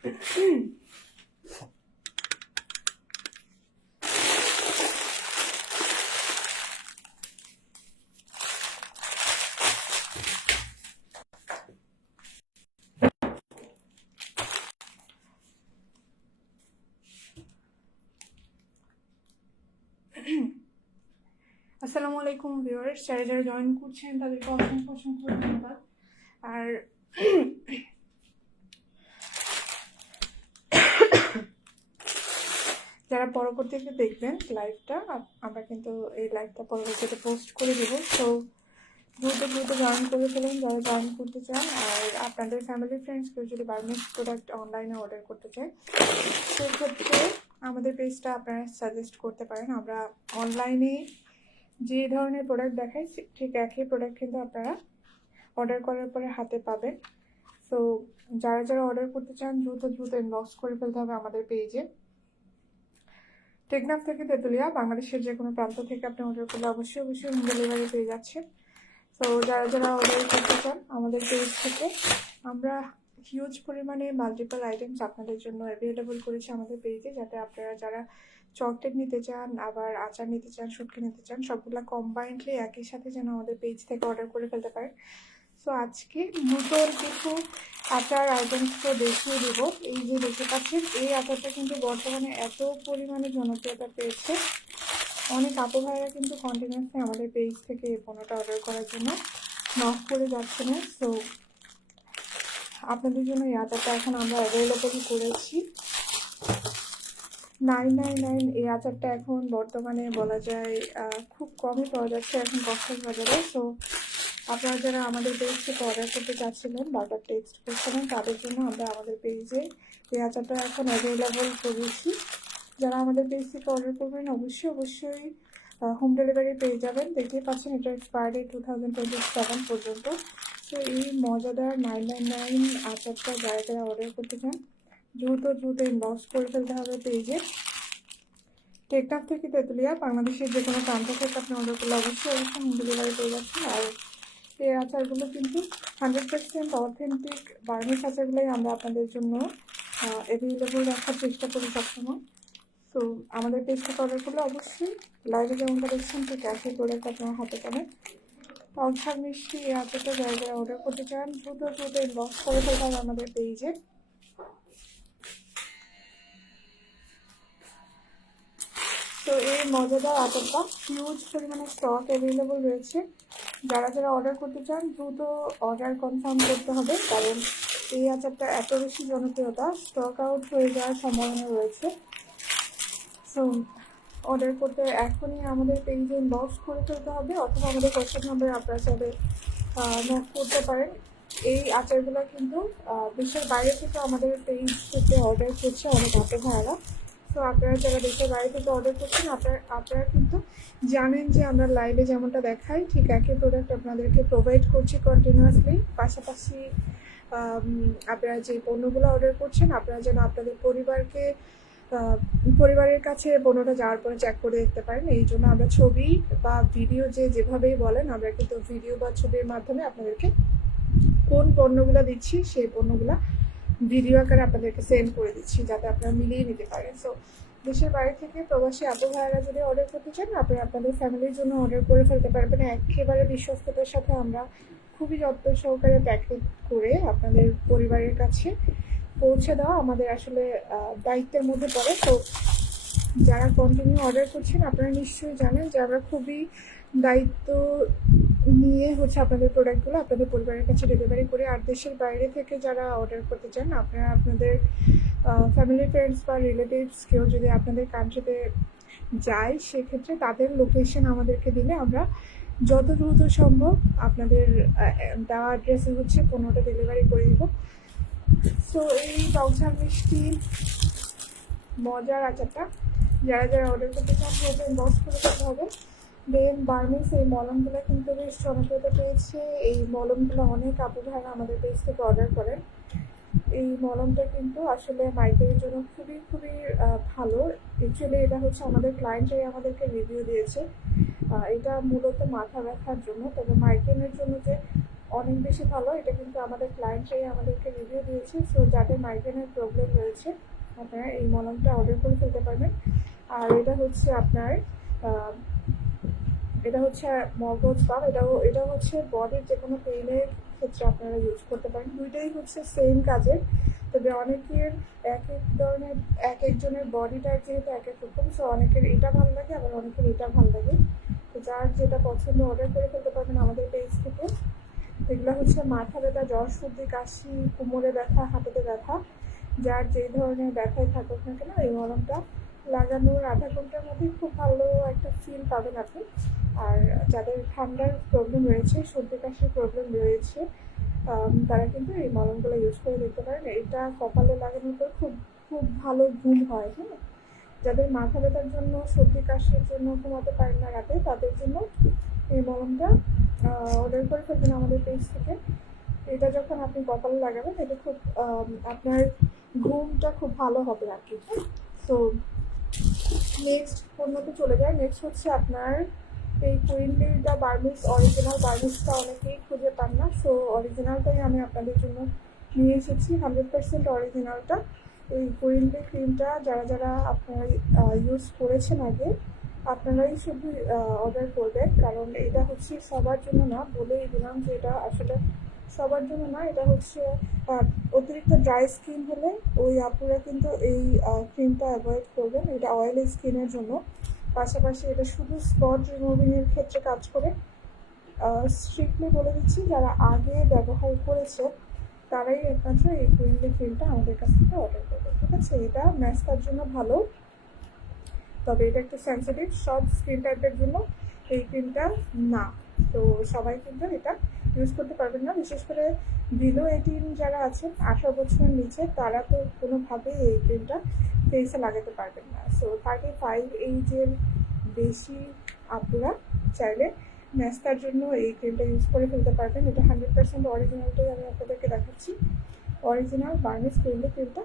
আসসালামু আলাইকুম ভিউয়ার্স, যারা যারা জয়েন করছেন তাদেরকে অসংখ্য অসংখ্য ধন্যবাদ। আর যারা পরবর্তীতে দেখবেন লাইভটা, আমরা কিন্তু এই লাইভটা পরবর্তীতে পোস্ট করে দেবো। তো দ্রুত দ্রুত জয়েন করে ফেলুন যারা জয়েন করতে চান। আর আপনাদের ফ্যামিলি ফ্রেন্ডস কেউ যদি বার্মিজ প্রোডাক্ট অনলাইনে অর্ডার করতে চায়, সেক্ষেত্রে আমাদের পেজটা আপনারা সাজেস্ট করতে পারেন। আমরা অনলাইনে যে ধরনের প্রোডাক্ট দেখাই ঠিক একই প্রোডাক্ট কিন্তু আপনারা অর্ডার করার পরে হাতে পাবেন। সো যারা যারা অর্ডার করতে চান দ্রুত দ্রুত ইনবক্স করে ফেলতে হবে আমাদের পেজে। টেকনাফ থেকে তেঁতুলিয়া, বাংলাদেশের যে কোনো প্রান্ত থেকে আপনি অর্ডার করলে অবশ্যই হোম ডেলিভারি পেয়ে যাচ্ছেন। সো যারা যারা অর্ডার করতে চান আমাদের পেজ থেকে, আমরা হিউজ পরিমাণে মাল্টিপল আইটেমস আপনাদের জন্য অ্যাভেলেবল করেছি আমাদের পেজে, যাতে আপনারা যারা চকলেট নিতে চান, আবার আচার নিতে চান, শুটকি নিতে চান, সবগুলো কম্বাইন্ডলি একই সাথে যেন আমাদের পেজ থেকে অর্ডার করে ফেলতে পারেন। সো আজকে নতুন কিছু আচার আইটেমসও দেখিয়ে দেবো। এই যে দেখতে পাচ্ছেন, এই আচারটা কিন্তু বর্তমানে এত পরিমাণে জনপ্রিয়তা পেয়েছে, অনেক আপু ভাইরা কিন্তু কন্টিনিউসলি আমাদের পেজ থেকে এই পণ্যটা অর্ডার করার জন্য নক করে যাচ্ছে না। সো আপনাদের জন্য এই আচারটা এখন আমরা অ্যাভেলেবল করেছি। 999 এই আচারটা এখন বর্তমানে বলা যায় খুব কমই পাওয়া যাচ্ছে এখন কক্সবাজারে। সো আপনারা যারা আমাদের পেজ থেকে অর্ডার করতে চাচ্ছিলেন, বারবার টেক্সট করছিলেন, তাদের জন্য আমরা আমাদের পেজে এই আচারটা এখন অ্যাভেলেবল করেছি। যারা আমাদের পেজ থেকে অর্ডার করবেন অবশ্যই হোম ডেলিভারি পেয়ে যাবেন। দেখতেই পাচ্ছেন এটা এক্সপায়ারি 2027 পর্যন্ত। তো এই মজাদার 999 আচারটা যারা যারা অর্ডার করতে চান দ্রুত দ্রুত ইনবক্স করে ফেলতে হবে পেজে। টেকনাফ থেকে তেঁতুলিয়া, বাংলাদেশের যে কোনো প্রান্ত থেকে আপনি অর্ডার করলে অবশ্যই হোম ডেলিভারি পেয়ে যাচ্ছেন। আর এই আচারগুলো কিন্তু 100% অথেন্টিক বার্মিজ আচারগুলোই আমরা আপনাদের জন্য অ্যাভেলেবল রাখার চেষ্টা করি সবসময়। তো আমাদের পেজ থেকে অর্ডার করলে অবশ্যই লাইভে যেমনটা দেখছেন ঠিক একই প্রোডাক্ট আপনার হাতে পাবেন। টকঝাল মিষ্টি এই আচারটা যারা যারা অর্ডার করতে চান দ্রুত দ্রুত ইনবক্স করে ফেলতে হবে আমাদের পেজে। তো এই মজাদার আচারটা হিউজ পরিমাণে স্টক অ্যাভেলেবল রয়েছে। যারা যারা অর্ডার করতে চান দ্রুত অর্ডার কনফার্ম করতে হবে, কারণ এই আচারটা এত বেশি জনপ্রিয়তা, স্টক আউট হয়ে যাওয়ার সম্ভাবনা রয়েছে। সো অর্ডার করতে এখনই আমাদের পেজে ইনবক্স করে ফেলতে হবে, অথবা আমাদের হোয়াটসঅ্যাপ নাম্বারে আপনারা চাইলে নোট করতে পারেন। এই আচারগুলো কিন্তু দেশের বাইরে থেকে আমাদের পেজ থেকে অর্ডার করছে অনেক আপু ভাইয়ারা। তো আপনারা যারা দেশের বাইরে থেকে অর্ডার করছেন আপনারা কিন্তু জানেন যে আমরা লাইভে যেমনটা দেখাই ঠিক একই প্রোডাক্ট আপনাদেরকে প্রোভাইড করছি কন্টিনিউয়াসলি। পাশাপাশি আপনারা যে পণ্যগুলো অর্ডার করছেন আপনারা যেন আপনাদের পরিবারের কাছে পণ্যটা যাওয়ার পরে চেক করে দেখতে পারেন। এই জন্য আমরা ছবি বা ভিডিও যেভাবেই বলেন, আমরা কিন্তু ভিডিও বা ছবির মাধ্যমে আপনাদেরকে কোন পণ্যগুলো দিচ্ছি সেই পণ্যগুলো ভিডিও আকারে আপনাদেরকে সেন্ড করে দিচ্ছি, যাতে আপনারা মিলিয়ে নিতে পারেন। সো দেশের বাইরে থেকে প্রবাসী আপু ভাইয়ারা যদি অর্ডার করতে চান আপনারা আপনাদের ফ্যামিলির জন্য অর্ডার করে ফেলতে পারবেন। একেবারে বিশ্বস্ততার সাথে আমরা খুবই যত্ন সহকারে প্যাকেট করে আপনাদের পরিবারের কাছে পৌঁছে দেওয়া আমাদের আসলে দায়িত্বের মধ্যে পড়ে। তো যারা কন্টিনিউ অর্ডার করছেন আপনারা নিশ্চয়ই জানেন যে আমরা খুবই দায়িত্ব নিয়ে আপনাদের প্রোডাক্টগুলো আপনাদের পরিবারের কাছে ডেলিভারি করে। আর দেশের বাইরে থেকে যারা অর্ডার করতে চান আপনারা আপনাদের ফ্যামিলি ফ্রেন্ডস বা রিলেটিভস কেউ যদি আপনাদের কান্ট্রিতে যায়, সেক্ষেত্রে তাদের লোকেশন আমাদেরকে দিলে আমরা যত দ্রুত সম্ভব আপনাদের দেওয়া অ্যাড্রেসে পণ্যটা ডেলিভারি করে দিব। সো এই টকঝাল মিষ্টি মজার আচারটা যারা যারা অর্ডার করতে চান সেটা ইনবক্স করে দিতে হবে। দেন বার্মিজ এই মলমগুলো কিন্তু বেশ জনপ্রিয়তা পেয়েছে। এই মলমগুলো অনেক আপু ভাইরা আমাদের পেজ থেকে অর্ডার করেন। এই মলমটা কিন্তু আসলে মাইগ্রেনের জন্য খুবই খুবই ভালো। অ্যাকচুয়ালি এটা আমাদের ক্লায়েন্টরাই আমাদেরকে রিভিউ দিয়েছে। এটা মূলত মাথা ব্যথার জন্য, তবে মাইগ্রেনের জন্য যে অনেক বেশি ভালো। এটা কিন্তু আমাদের ক্লায়েন্টরাই আমাদেরকে রিভিউ দিয়েছে। সো যাদের মাইগ্রেনের প্রবলেম রয়েছে আপনারা এই মলমটা অর্ডার করে ফেলতে পারবেন। আর এটা হচ্ছে আপনার এটা হচ্ছে মগজ বাম, এটা হচ্ছে বডির যে কোনো পেইনের ক্ষেত্রে আপনারা ইউজ করতে পারেন। দুইটাই হচ্ছে সেম কাজের, তবে অনেকের এক একজনের বডিটা যেহেতু এক এক রকম, সো অনেকের এটা ভালো লাগে আবার অনেকের এটা ভালো লাগে। তো যার যেটা পছন্দ অর্ডার করে ফেলতে পারবেন আমাদের পেজ থেকে। এগুলো হচ্ছে মাথা ব্যথা, জ্বর, সর্দি, কাশি, কোমরে ব্যথা, হাঁটুতে ব্যথা, যার যেই ধরনের ব্যথায় থাকুক না কেন এই মলমটা লাগানোর আধা ঘন্টার মধ্যে খুব ভালো একটা ফিল পাবেন আপনি। আর যাদের ঠান্ডার প্রবলেম রয়েছে, সর্দি কাশির প্রবলেম রয়েছে, তারা কিন্তু এই মলমগুলো ইউজ করে দেখতে পারেন। এটা কপালে লাগানোর পর খুব খুব ভালো ঘুম হয়। হ্যাঁ, যাদের মাথা ব্যথার জন্য, সর্দি কাশির জন্য ঘুমাতে পারেন না রাতে, তাদের জন্য এই মলমটা অর্ডার করে ফেলবেন আমাদের পেজ থেকে। এটা যখন আপনি কপালে লাগাবেন এটা খুব আপনার ঘুমটা খুব ভালো হবে আর কি। হ্যাঁ, সো নেক্সট পণ্যতে চলে যায়। নেক্সট হচ্ছে আপনার এই কুইনলিটা বার্মিস, অরিজিনাল বার্মিসটা অনেকেই খুঁজে পান না। সো অরিজিনালটাই আমি আপনাদের জন্য নিয়ে এসেছি, 100% অরিজিনালটা। এই কুইনলি ক্রিমটা যারা যারা আপনারা ইউজ করেছেন আগে, আপনারাই শুধু অর্ডার করবেন, কারণ এটা হচ্ছে সবার জন্য না। বলেই দিলাম যে এটা আসলে সবার জন্য না। এটা হচ্ছে অতিরিক্ত ড্রাই স্কিন হলে ওই আপুরা কিন্তু এই ক্রিমটা অ্যাভয়েড করবেন। এটা অয়েলি স্কিনের জন্য। পাশাপাশি এটা শুধু স্পট রিমুভিংয়ের ক্ষেত্রে কাজ করে। স্ট্রিক্টলি বলে দিচ্ছি, যারা আগে ব্যবহার করেছে তারাই একমাত্র এই কুইনলি ক্রিমটা আমাদের কাছ থেকে অর্ডার করবে। ঠিক আছে, এটা ম্যাস্কার জন্য ভালো, তবে এটা একটু সেন্সিটিভ, সব স্কিন টাইপের জন্য এই ক্রিমটা না। তো সবাই কিন্তু এটা ইউজ করতে পারবেন না। বিশেষ করে বিলো 18 যারা আছেন, 18 বছরের নিচে, তারা তো কোনোভাবেই এই ক্রিমটা ফেসে লাগাতে পারবেন না। সো 35 এইজের বেশি আপুরা চাইলে ন্যাস্তার জন্য এই ক্রিমটা ইউজ করে ফেলতে পারবেন। এটা 100% অরিজিনালটাই আমি আপনাদেরকে দেখাচ্ছি। অরিজিনাল বার্মিস ক্রিমটা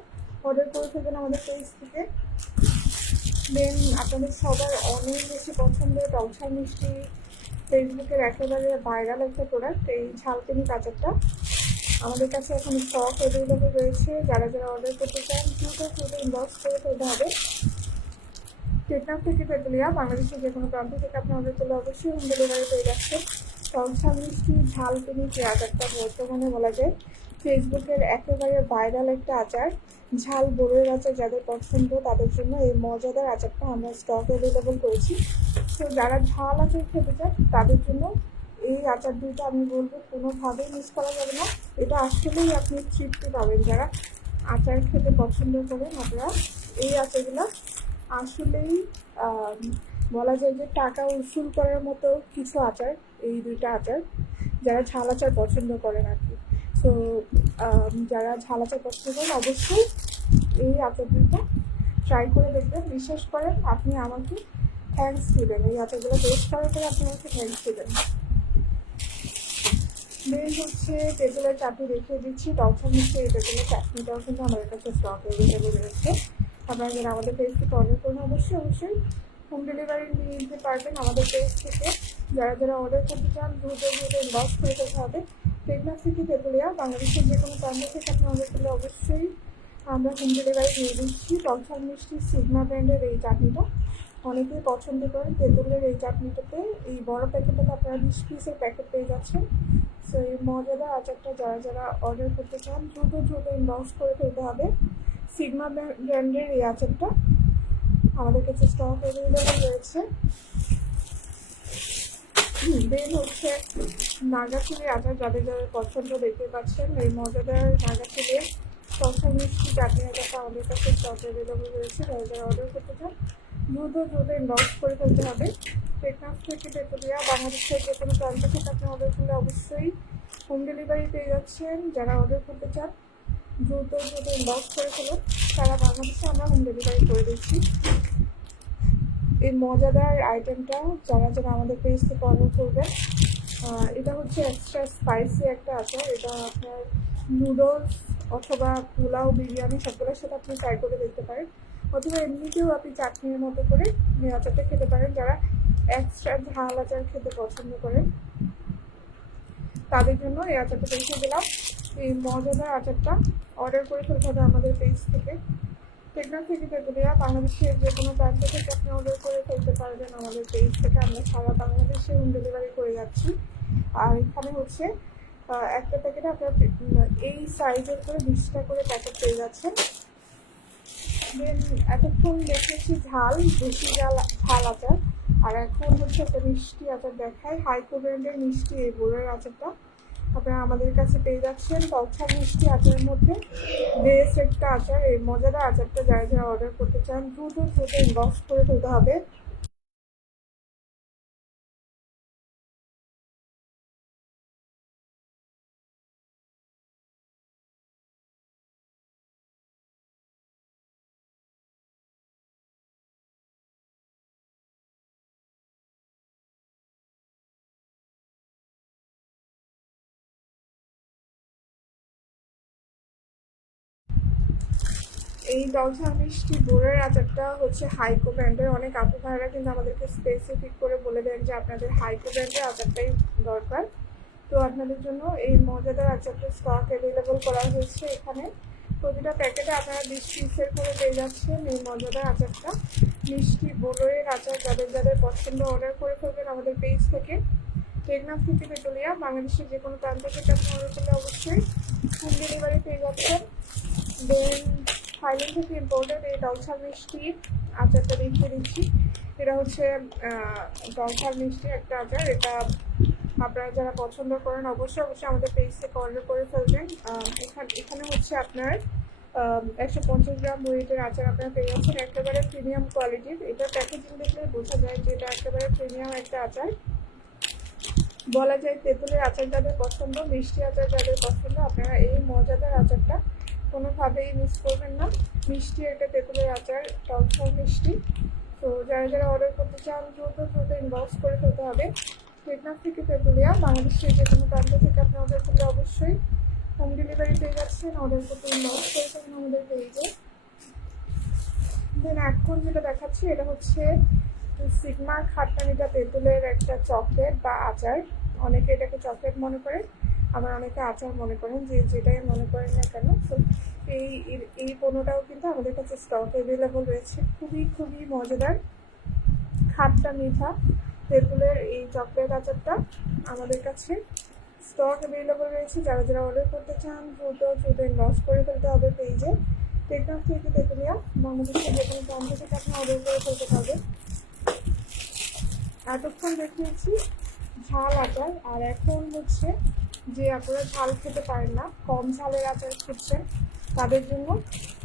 অর্ডার করে ফেলবেন আমাদের পেজ থেকে। দেন আপনাদের সবার অনেক বেশি পছন্দের টকঝাল মিষ্টি, ফেসবুকের একেবারে ভাইরাল একটা প্রোডাক্ট, এই ঝালকানি কাচারটা আমাদের কাছে এখন স্টক অ্যাভেলেবল রয়েছে। যারা যারা অর্ডার করতে চান দ্রুত ইনবক্স করে ফেলতে হবে। টেকনাফ থেকে তেঁতুলিয়া, বাংলাদেশের যে কোনো প্রান্ত থেকে আপনি অর্ডার করলে অবশ্যই হোম ডেলিভারি পেয়ে যাচ্ছেন। টকঝাল মিষ্টি ঝালকানি যে আচারটা বর্তমানে বলা যায় ফেসবুকের একেবারে ভাইরাল একটা আচার, ঝাল বড়ের আচার যাদের পছন্দ তাদের জন্য এই মজাদার আচারটা আমরা স্টক অ্যাভেলেবল করেছি। তো যারা ঝাল আচার খেতে চান তাদের জন্য এই আচার দুইটা আমি বলবো কোনোভাবেই মিস করা যাবে না। এটা আসলেই আপনি তৃপ্তি পাবেন। যারা আচার খেতে পছন্দ করেন আপনারা এই আচারগুলো আসলেই বলা যায় যে টাকা উসুল করার মতো কিছু আচার এই দুইটা আচার, যারা ঝাল আচার পছন্দ করেন আর কি। তো যারা ঝাল আচার পছন্দ করেন অবশ্যই এই আচার দুইটা ট্রাই করে দেখবেন। বিশ্বাস করেন আপনি আমাকে থ্যাঙ্কস দেবেন, এই আচারগুলো টেস্ট করার পরে আপনি আমাকে থ্যাঙ্কস দেবেন। মেন হচ্ছে তেঁতুলের চাটনি দেখিয়ে দিচ্ছি। টকঝাল মিষ্টি এই তেঁতুলের চাটনিটাও কিন্তু আমাদের কাছে স্টক অ্যাভেলেবল রয়েছে। আপনারা যারা আমাদের পেজ থেকে অর্ডার করুন অবশ্যই হোম ডেলিভারি নিয়ে নিতে পারবেন আমাদের পেজ থেকে। যারা যারা অর্ডার করতে চান দ্রুত ইনবক্স করে ফেলতে হবে। টেকনাফ থেকে তেঁতুলিয়া, বাংলাদেশের যে কোনো প্রান্ত থেকে আপনি অর্ডার করলে অবশ্যই আমরা হোম ডেলিভারি দিয়ে দিচ্ছি। টকঝাল মিষ্টি সিগমা ব্র্যান্ডের এই চাটনিটা অনেকেই পছন্দ করেন। তেঁতুলের এই চাটনিটাতে এই বড় প্যাকেটটাতে আপনারা 20 পিসের প্যাকেট পেয়ে যাচ্ছেন। সো এই মজাদার আচারটা যারা যারা অর্ডার করতে চান দ্রুত ইনবক্স করে ফেলতে হবে। সিগমা ব্র্যান্ডের এই আচারটা আমাদের কাছে স্টক অ্যাভেলেবল রয়েছে। দেন হচ্ছে নাগাচুলি আচার, যাদের যাদের পছন্দ দেখতে পাচ্ছেন এই মজাদার নাগাচুলের টকঝাল মিষ্টি চাটনি আচারটা আমাদের কাছে স্টক অ্যাভেলেবল রয়েছে। যারা যারা অর্ডার করতে চান দ্রুত ইনবক্স করে ফেলতে হবে। টেকনাফ থেকে তেঁতুলিয়া, বাংলাদেশের যে কোনো প্রান্ত থেকে আপনি অর্ডার করলে অবশ্যই হোম ডেলিভারি পেয়ে যাচ্ছেন। যারা অর্ডার করতে চান দ্রুত ইনবক্স করে ফেলুন। সারা বাংলাদেশে আমরা হোম ডেলিভারি করে দিচ্ছি। এই মজাদার আইটেমটা যারা যারা আমাদের পেজ থেকে অর্ডার করবেন, এটা হচ্ছে এক্সট্রা স্পাইসি একটা আচার। এটা আপনার নুডলস অথবা পোলাও, বিরিয়ানি সবগুলোর সাথে আপনি ট্রাই করে দেখতে পারেন, অথবা এমনিতেও আপনি চাটনির মতো করে এই আচারটা খেতে পারেন যারা এক্সট্রা ঝাল আচার খেতে পছন্দ করেন। তাদের জন্য এই আচারটা দেখিয়ে দিলাম। এই মজাদার আচারটা অর্ডার করে ফেলতে হবে আমাদের পেজ থেকে। টেকনাফ থেকে তেঁতুলিয়া, বাংলাদেশের যে কোনো প্রান্ত থেকে আপনি অর্ডার করে ফেলতে পারবেন আমাদের পেজ থেকে। আমরা সারা বাংলাদেশে হোম ডেলিভারি করে যাচ্ছি। আর এখানে হচ্ছে একটা প্যাকেটে আপনার এই সাইজের করে 20টা করে প্যাকেট পেয়ে যাচ্ছেন। দেন এতক্ষণ দেখেছি ঝাল, বেশি ঝাল আচার, আর এখন হচ্ছে একটা মিষ্টি আচার দেখায়। হাইকো ব্র্যান্ডের মিষ্টি এই বোরের আচারটা আপনারা আমাদের কাছে পেয়ে যাচ্ছেন। টকঝাল মিষ্টি আচারের মধ্যে বেস্ট একটা আচার। এই মজাদার আচারটা যারা যারা অর্ডার করতে চান দ্রুত ইনবক্স করে ফেলতে হবে। এই টকঝাল মিষ্টি বোরের আচারটা হচ্ছে হাইকো ব্র্যান্ডের। অনেক আপু ভাইরা কিন্তু আমাদেরকে স্পেসিফিক করে বলে দেন যে আপনাদের হাইকো ব্র্যান্ডের আচারটাই দরকার। তো আপনাদের জন্য এই মজাদার আচারটা স্টক অ্যাভেলেবল করা হয়েছে এখানে। প্রতিটা প্যাকেটে আপনারা 20 পিসের করে পেয়ে যাচ্ছেন এই মজাদার আচারটা। মিষ্টি বোরের আচার যাদের যাদের পছন্দ অর্ডার করে ফেলবেন আমাদের পেজ থেকে। টেকনাফ থেকে তেঁতুলিয়া, বাংলাদেশের যে কোনো প্রান্ত থেকে আপনি অর্ডার করলে অবশ্যই হোম ডেলিভারি পেয়ে যাচ্ছেন। দেন থাইল্যান্ড থেকে ইম্পোর্টেড এই টকঝাল মিষ্টি আচারটা দেখিয়ে দিচ্ছি। এটা হচ্ছে টকঝাল মিষ্টি একটা আচার। এটা আপনারা যারা পছন্দ করেন অবশ্যই আমাদের পেজ থেকে অর্ডার করে ফেলবেন। এখানে হচ্ছে আপনার 150 গ্রাম ওয়েটের আচার আপনারা পেয়ে যাচ্ছেন, একেবারে প্রিমিয়াম কোয়ালিটির। এটা প্যাকেজিং দেখলে বোঝা যায় যে এটা একেবারে প্রিমিয়াম একটা আচার। বলা যায় তেঁতুলের আচার যাদের পছন্দ, মিষ্টি আচার যাদের পছন্দ, আপনারা এই মজাদার আচারটা কোনোভাবেই মিস করবেন না। মিষ্টি একটা তেঁতুলের আচার, টকঝাল মিষ্টি। তো যারা যারা অর্ডার করতে চান দ্রুত ইনবক্স করে ফেলতে হবে। টেকনাফ থেকে তেঁতুলিয়া, বাংলাদেশের যে কোনো প্রান্ত থেকে আপনি অর্ডার করলে অবশ্যই হোম ডেলিভারি পেয়ে যাচ্ছেন। অর্ডার করতে ইনবক্স করে ফেলুন আমাদের পেজে। দেন এখন যেটা দেখাচ্ছি এটা হচ্ছে সিগমা খাট্টা মিঠা তেঁতুলের একটা চকলেট বা আচার। অনেকে এটাকে চকলেট মনে করেন, আবার অনেকে আচার মনে করেন, যে যেটাই মনে করেন না কেন। তো এই পণ্যটাও কিন্তু আমাদের কাছে স্টক অ্যাভেলেবল রয়েছে। খুবই মজাদার খাট্টা মিঠা তেঁতুলের এই চকলেট আচারটা আমাদের কাছে স্টক অ্যাভেলেবল রয়েছে। যারা যারা অর্ডার করতে চান দ্রুত ইনবক্স করে ফেলতে হবে পেজে। টেকনাফ থেকে তেঁতুলিয়া, বাংলাদেশের যে কোনো প্রান্ত থেকে আপনি অর্ডার করে ফেলতে পারবেন। এতক্ষণ দেখিয়েছি ঝাল আচার, আর এখন হচ্ছে যে আপনারা ঝাল খেতে পারেন না, কম ঝালের আচার খুঁজছেন, তাদের জন্য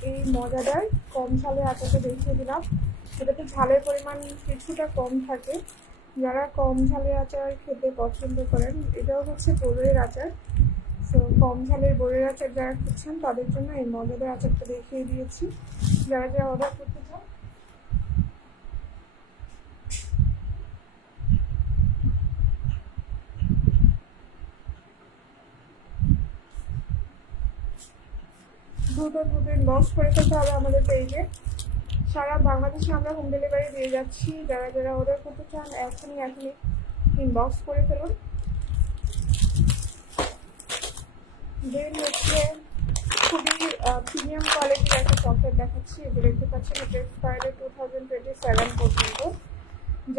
এই মজাদার কম ঝালের আচারটা দেখিয়ে দিলাম। এটাতে ঝালের পরিমাণ কিছুটা কম থাকে। যারা কম ঝালের আচার খেতে পছন্দ করেন, এটাও হচ্ছে বোরের আচার। সো কম ঝালের বোরের আচার যারা খুঁজছেন তাদের জন্য এই মজাদার আচারটা দেখিয়ে দিয়েছি। যারা যারা অর্ডার করতে চান দ্রুত ইনবক্স করে ফেলতে হবে আমাদের পেজে। সারা বাংলাদেশে আমরা হোম ডেলিভারি দিয়ে যাচ্ছি। যারা যারা অর্ডার করতে চান এখনই ইনবক্স করে ফেলুন। দেন হচ্ছে খুবই প্রিমিয়াম কোয়ালিটির একটা চকলেট দেখাচ্ছি। এটা দেখতে পাচ্ছেন, এটা এক্সপায়ারি 2027 পর্যন্ত।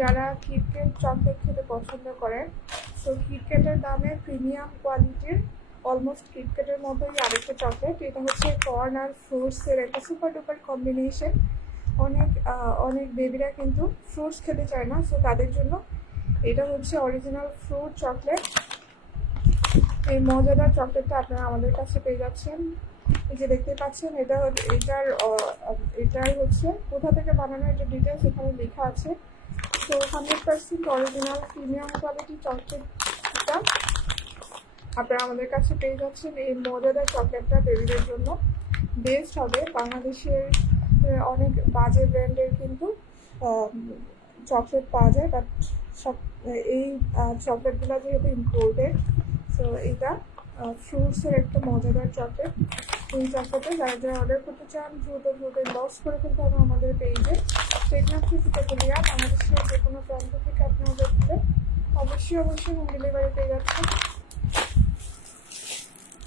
যারা কিটক্যাট চকলেট খেতে পছন্দ করেন, তো কিটক্যাটের দামে প্রিমিয়াম কোয়ালিটির অলমোস্ট কিটক্যাটের মতোই আরেকটা চকলেট। এটা হচ্ছে কর্ন আর ফ্রুটসের একটা সুপার ডুপার কম্বিনেশন। অনেক বেবিরা কিন্তু ফ্রুটস খেতে চায় না, সো তাদের জন্য এটা হচ্ছে অরিজিনাল ফ্রুট চকলেট। এই মজাদার চকলেটটা আপনারা আমাদের কাছে পেয়ে যাচ্ছেন। এই যে দেখতে পাচ্ছেন, এটার হচ্ছে কোথা থেকে বানানো, এটা ডিটেলস এখানে লেখা আছে। তো 100% অরিজিনাল প্রিমিয়াম কোয়ালিটি চকলেটটা আপনারা আমাদের কাছে পেয়ে যাচ্ছেন। এই মজাদার চকলেটটা বেবিদের জন্য বেস্ট হবে। বাংলাদেশের অনেক বাজে ব্র্যান্ডের কিন্তু চকলেট পাওয়া যায়, বাট এই চকলেটগুলো যেহেতু ইম্পোর্টেড, সো এটা ফ্রুটসের একটা মজাদার চকলেট। এই চকলেটে যারা যারা অর্ডার করতে চান দ্রুত ইনবক্স করে ফেলতে হবে আমাদের পেজে। টেকনাফ থেকে তেঁতুলিয়া, বাংলাদেশের যে কোনো প্রান্ত থেকে আপনি অর্ডার করলে অবশ্যই হোম ডেলিভারি পেয়ে যাচ্ছেন।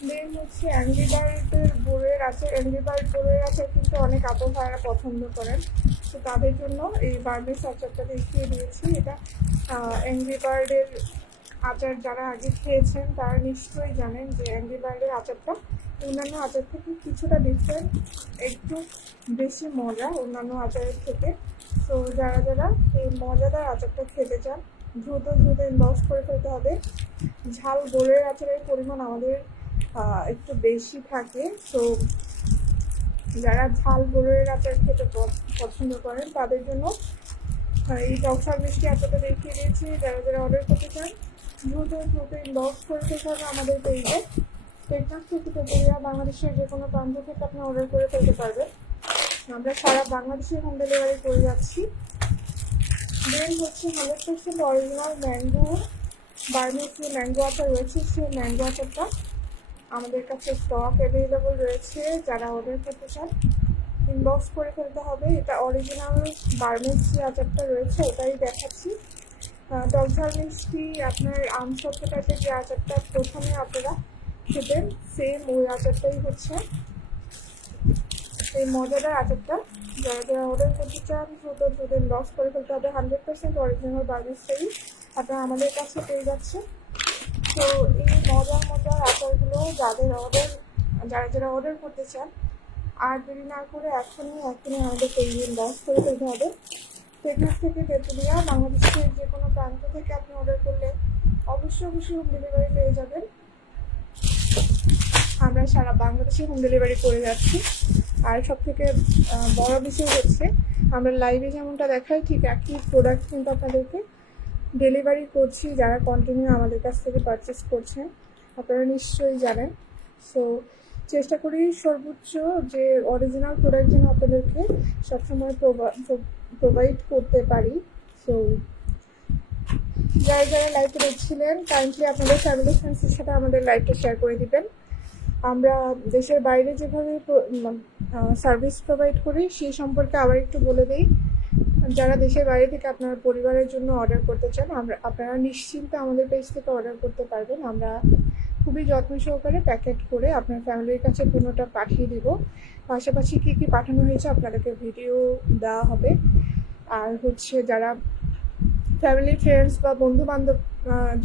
দেন হচ্ছে অ্যাংরি বার্ডের বোরের আচার। অ্যাংরি বার্ড বোরের আচার কিন্তু অনেক আপু ভাইরা পছন্দ করেন, তো তাদের জন্য এই বার্মিস আচারটা দেখিয়ে দিয়েছি। এটা অ্যাংরি বার্ডের আচার যারা আগে খেয়েছেন তারা নিশ্চয়ই জানেন যে অ্যাংরি বার্ডের আচারটা অন্যান্য আচার থেকে কিছুটা ডিফারেন্ট, একটু বেশি মজা অন্যান্য আচারের থেকে। তো যারা যারা এই মজাদার আচারটা খেতে চান দ্রুত দ্রুত ইনবক্স করে ফেলতে হবে। ঝাল বোরের আচারের পরিমাণ আমাদের একটু বেশি থাকে, তো যারা ঝাল বোরের আচার খেতে পছন্দ করেন তাদের জন্য এই টকঝাল মিষ্টি আচারটা দেখিয়ে দিয়েছি। যারা যারা অর্ডার করতে চান দ্রুত দ্রুত ইনবক্স করে ফেলতে হবে আমাদের পেজে। টেকনাফ থেকে তেতুলিয়া বাংলাদেশের যে কোনো প্রান্ত থেকে আপনি অর্ডার করে ফেলতে পারবেন। আমরা সারা বাংলাদেশে হোম ডেলিভারি করে যাচ্ছি। দেন হচ্ছে 100% অরিজিনাল ম্যাঙ্গো বার্মিস যে ম্যাঙ্গো আচার রয়েছে সেই ম্যাঙ্গো আচারটা আমাদের কাছে স্টক অ্যাভেলেবল রয়েছে। যারা অর্ডার করতে চান ইনবক্স করে ফেলতে হবে। এটা অরিজিনাল বার্মিস যে আচারটা রয়েছে ওটাই দেখাচ্ছি। টকঝাল মিষ্টি আপনার আমসত্ব টাইপের যে আচারটা প্রথমে আপনারা খেতেন সেম ওই আচারটাই হচ্ছে এই মজাদার আচারটা। যারা যারা অর্ডার করতে চান দ্রুত দ্রুত ইনবক্স করে ফেলতে হবে। 100% অরিজিনাল বার্মিসটাই আপনারা আমাদের কাছে পেয়ে যাচ্ছে। তো এই মজার মজার আচারগুলো যারা যারা অর্ডার করতে চান আর দেরি না করে এখনই আমাদের পেজে ইনবক্স করে ফেলতে হবে। টেকনাফ থেকে তেতুলিয়া বাংলাদেশের যে কোনো প্রান্ত থেকে আপনি অর্ডার করলে অবশ্যই হোম ডেলিভারি পেয়ে যাবেন। আমরা সারা বাংলাদেশে হোম ডেলিভারি করে যাচ্ছি। আর সব থেকে বড় বিষয় হচ্ছে আমরা লাইভে যেমনটা দেখাই ঠিক একই প্রোডাক্ট কিন্তু আপনাদেরকে ডেলিভারি করছি। যারা কন্টিনিউ আমাদের কাছ থেকে পারচেস করছেন আপনারা নিশ্চয়ই জানেন। সো চেষ্টা করি সর্বোচ্চ যে অরিজিনাল প্রোডাক্ট যেন আপনাদেরকে সবসময় প্রোভাইড করতে পারি। সো যারা যারা লাইভে দেখছিলেন কাইন্ডলি আপনাদের ফ্যামিলি ফ্রেন্ডসের সাথে আমাদের লাইভটা শেয়ার করে দিবেন। আমরা দেশের বাইরে যেভাবে সার্ভিস প্রোভাইড করি সেই সম্পর্কে আবার একটু বলে দিই। যারা দেশের বাইরে থেকে আপনার পরিবারের জন্য অর্ডার করতে চান আপনারা নিশ্চিন্তে আমাদের পেজ থেকে অর্ডার করতে পারবেন। আমরা খুবই যত্ন সহকারে প্যাকেট করে আপনার ফ্যামিলির কাছে পণ্যটা পাঠিয়ে দিব। পাশাপাশি কী কী পাঠানো হয়েছে আপনাদেরকে ভিডিও দেওয়া হবে। আর হচ্ছে যারা ফ্যামিলি ফ্রেন্ডস বা বন্ধুবান্ধব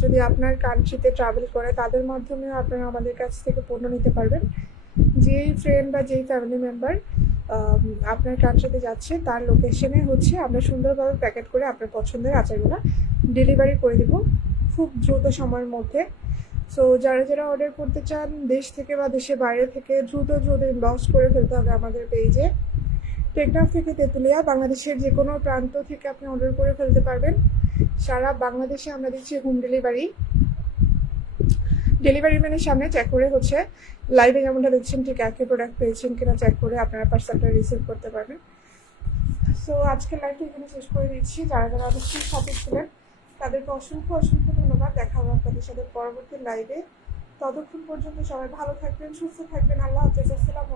যদি আপনার কান্ট্রিতে ট্রাভেল করে তাদের মাধ্যমে আপনারা আমাদের কাছ থেকে পণ্য নিতে পারবেন। যেই ফ্রেন্ড বা যেই ফ্যামিলি মেম্বার আপনার কান্ট্রিতে যাচ্ছে তার লোকেশনে হচ্ছে আমরা সুন্দরভাবে প্যাকেট করে আপনার পছন্দের আচারগুলো ডেলিভারি করে দেব খুব দ্রুত সময়ের মধ্যে। সো যারা যারা অর্ডার করতে চান দেশ থেকে বা দেশের বাইরে থেকে দ্রুত দ্রুত ইনবক্স করে ফেলতে হবে আমাদের পেজে। টেকনাফ থেকে তেতুলিয়া বাংলাদেশের যে কোনো প্রান্ত থেকে আপনি অর্ডার করে ফেলতে পারবেন। সারা বাংলাদেশে আমরা দিচ্ছি হোম ডেলিভারি ম্যানের সামনে চেক করে হচ্ছে লাইভে যেমনটা দেখছেন ঠিক একই প্রোডাক্ট পেয়েছেন কিনা চেক করে আপনারা পার্সেলটা রিসিভ করতে পারবেন। সো আজকের লাইভটা এখানে শেষ করে দিচ্ছি। যারা যারা অবশ্যই সাথে ছিলেন তাদেরকে অসংখ্য ধন্যবাদ। দেখা হবে আপনাদের সাথে পরবর্তী লাইভে। ততক্ষণ পর্যন্ত সবাই ভালো থাকবেন, সুস্থ থাকবেন। আল্লাহ হাফেজ। আসসালামু